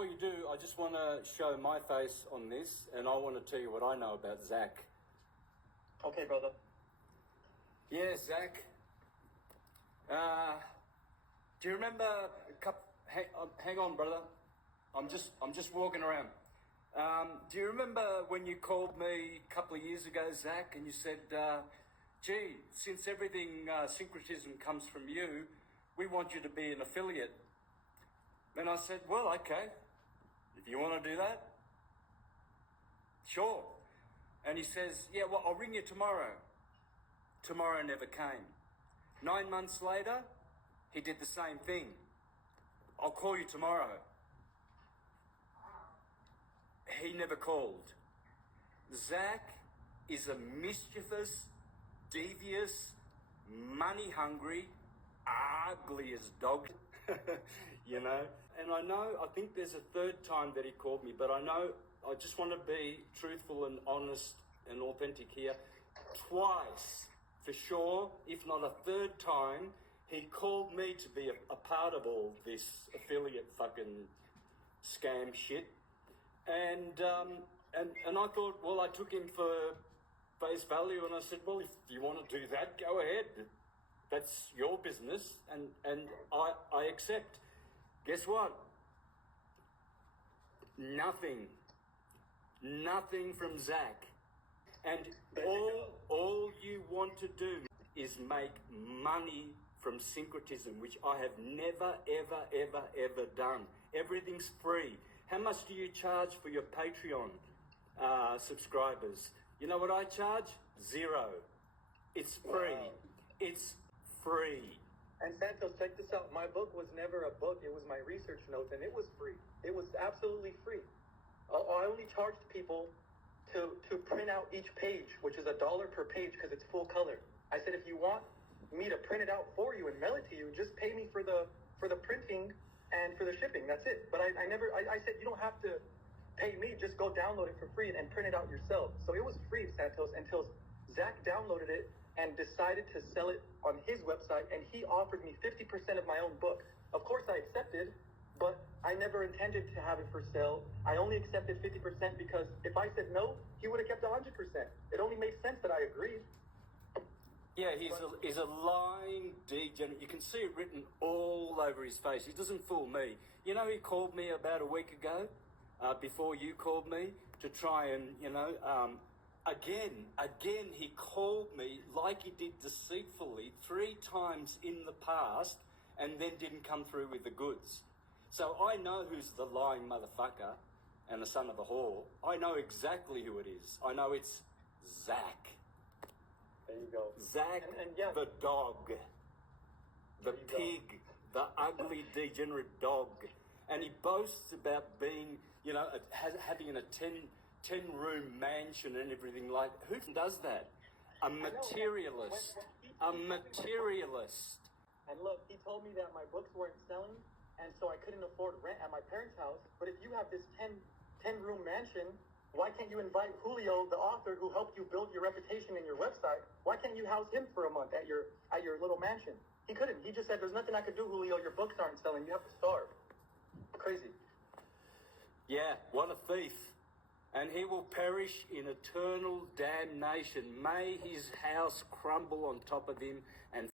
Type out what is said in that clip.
before you do, I just want to show my face on this, and I want to tell you what I know about Zach. Okay, brother. Yeah, Zach. Do you remember hang on, brother. I'm just walking around. Do you remember when you called me a couple of years ago, Zach, and you said, gee, since everything syncretism comes from you, we want you to be an affiliate. Then I said, well, okay, if you want to do that, sure. And he says, yeah, well, I'll ring you tomorrow. Tomorrow never came. 9 months later, he did the same thing. I'll call you tomorrow. He never called. Zach is a mischievous, devious, money-hungry, ugly as dog, you know. And I think there's a third time that he called me, but I just want to be truthful and honest and authentic here. Twice, for sure, if not a third time, he called me to be a part of all this affiliate fucking scam shit. And I thought, well, I took him for face value, and I said, well, if you want to do that, go ahead. That's your business, and I accept. Guess what? Nothing from Zach. And all you want to do is make money from syncretism, which I have never, ever done. Everything's free. How much do you charge for your Patreon subscribers? You know what I charge? 0. It's free. Wow. It's free. And Santos, check this out. My book was never a book. It was my research notes, and it was free. It was absolutely free. I only charged people to print out each page, which is $1 per page because it's full color. I said, if you want me to print it out for you and mail it to you, just pay me for the printing and for the shipping. That's it. But I said, you don't have to pay me. Just go download it for free and print it out yourself. So it was free, Santos, until Zach downloaded it and decided to sell it on his website, and he offered me 50% of my own book. Of course I accepted, but I never intended to have it for sale. I only accepted 50% because if I said no, he would have kept 100%. It only made sense that I agreed. Yeah, he's a lying degenerate. You can see it written all over his face. He doesn't fool me. You know, he called me about a week ago, before you called me, to try and, again, he called me like he did deceitfully 3 times in the past and then didn't come through with the goods. So I know who's the lying motherfucker and the son of a whore. I know exactly who it is. I know it's Zach. There you go. Zach, yeah. the dog, the pig, the ugly, degenerate dog. And he boasts about being, having a 10-room mansion and everything like. Who does that? A materialist. A materialist. And look, he told me that my books weren't selling, and so I couldn't afford rent at my parents' house. But if you have this 10-room mansion, why can't you invite Julio, the author, who helped you build your reputation and your website? Why can't you house him for a month at your little mansion? He couldn't. He just said, there's nothing I could do, Julio. Your books aren't selling. You have to starve. Crazy. Yeah, what a thief. And he will perish in eternal damnation. May his house crumble on top of him and